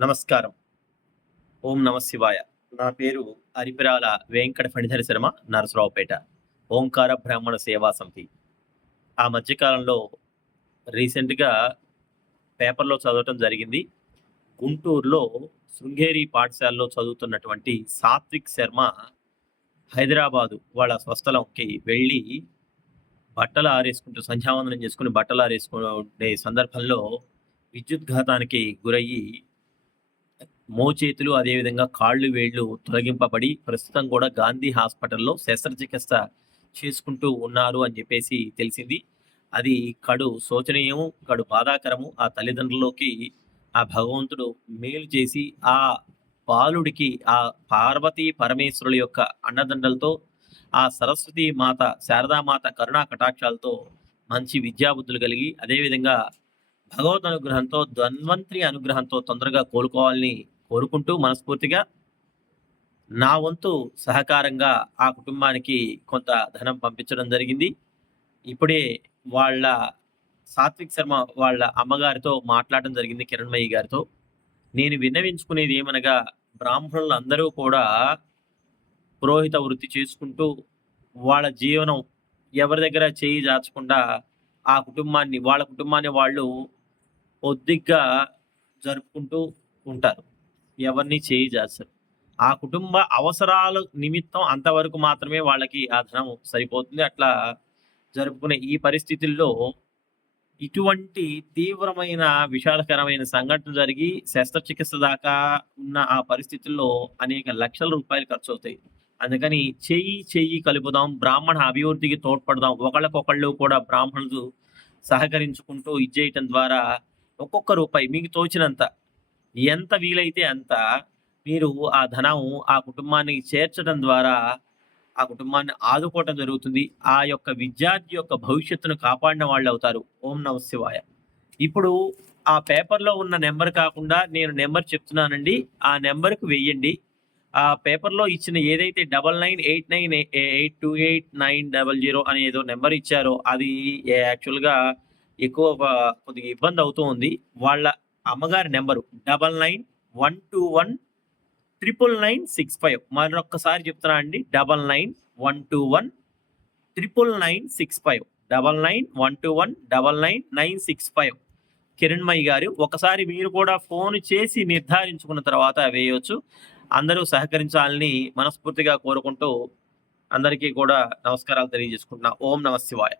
నమస్కారం. ఓం నమ శివాయ. నా పేరు అరిపిరాల వెంకట ఫణిధర శర్మ, నరసరావుపేట. ఓంకార బ్రాహ్మణ సేవా సమితి. ఆ మధ్య కాలంలో రీసెంట్‌గా పేపర్‌లో చదవటం జరిగింది. గుంటూరులో శృంగేరి పాఠశాలలో చదువుతున్నటువంటి సాత్విక్ శర్మ హైదరాబాదు వాళ్ళ స్వస్థలంకి వెళ్ళి బట్టలు ఆరేసుకుంటూ సంధ్యావందనం చేసుకొని బట్టలు ఆరేసుకునే సందర్భంలో విద్యుద్ఘాతానికి గురయ్యి మోచేతులు, అదేవిధంగా కాళ్ళు, వేళ్ళు తొలగింపబడి ప్రస్తుతం కూడా గాంధీ హాస్పిటల్‌లో శస్త్రచికిత్స చేసుకుంటూ ఉన్నారు అని జెప్పేసి తెలిసింది. అది కడు శోచనీయం, కడు బాధాకరము. ఆ తల్లిదండ్రులకి ఆ భగవంతుడు మేలు చేసి, ఆ బాలుడికి ఆ పార్వతీ పరమేశ్వరుల యొక్క అండదండలతో, ఆ సరస్వతీ మాత, శారదామాత కరుణా కటాక్షాలతో మంచి విద్యాబుద్ధులు కలిగి, అదేవిధంగా భగవద్ అనుగ్రహంతో, ధన్వంతరి అనుగ్రహంతో తొందరగా కోలుకోవాలని కోరుకుంటూ మనస్ఫూర్తిగా నా వంతు సహకారంగా ఆ కుటుంబానికి కొంత ధనం పంపించడం జరిగింది. ఇప్పుడే వాళ్ళ సాత్విక్ శర్మ వాళ్ళ అమ్మగారితో మాట్లాడడం జరిగింది, కిరణ్మయి గారితో. నేను విన్నవించుకునేది ఏమనగా, బ్రాహ్మణులందరూ కూడా పురోహిత వృత్తి చేసుకుంటూ వాళ్ళ జీవనం ఎవరి దగ్గర చేయి చాచకుండా వాళ్ళ కుటుంబాన్ని వాళ్ళు ఒద్దిగ్గా జరుపుకుంటూ ఉంటారు. ఎవరిని చేయి చాచరు. ఆ కుటుంబ అవసరాల నిమిత్తం అంతవరకు మాత్రమే వాళ్ళకి ఆ ధనం సరిపోతుంది. అట్లా జరుపుకునే ఈ పరిస్థితుల్లో ఇటువంటి తీవ్రమైన, విషాదకరమైన సంఘటన జరిగి శస్త్రచికిత్స దాకా ఉన్న ఆ పరిస్థితుల్లో అనేక లక్షల రూపాయలు ఖర్చవుతాయి. అందుకని చెయ్యి కలుపుదాం, బ్రాహ్మణ అభివృద్ధికి తోడ్పడదాం. ఒకళ్ళకొకళ్ళు కూడా బ్రాహ్మణులు సహకరించుకుంటూ ఇచ్చేయటం ద్వారా ఒక్కొక్క రూపాయి మీకు తోచినంత, ఎంత వీలైతే అంత మీరు ఆ ధనం ఆ కుటుంబానికి చేర్చడం ద్వారా ఆ కుటుంబాన్ని ఆదుకోవటం జరుగుతుంది. ఆ యొక్క విద్యార్థి యొక్క భవిష్యత్తును కాపాడిన వాళ్ళవుతారు. ఓం నమః శివాయ. ఇప్పుడు ఆ పేపర్‌లో ఉన్న నంబర్ కాకుండా నేను నంబర్ చెప్తున్నానండి. ఆ నంబర్‌కి వెయ్యండి. ఆ పేపర్‌లో ఇచ్చిన ఏదైతే 9988282900 అని ఏదో నంబర్ ఇచ్చారో అది యాక్చువల్‌గా ఎక్కువ కొద్దిగా ఇబ్బందవుతూ ఉంది. వాళ్ళ అమ్మగారి నంబరు 9912199965. మరొక్కసారి చెప్తున్నా అండి. 9912199965. 9912199965. కిరణ్మయి గారు. ఒకసారి మీరు కూడా ఫోన్ చేసి నిర్ధారించుకున్న తర్వాత వేయొచ్చు. అందరూ సహకరించాలని మనస్ఫూర్తిగా కోరుకుంటూ అందరికీ కూడా నమస్కారాలు తెలియజేసుకుంటున్నా. ఓం నమః శివాయ.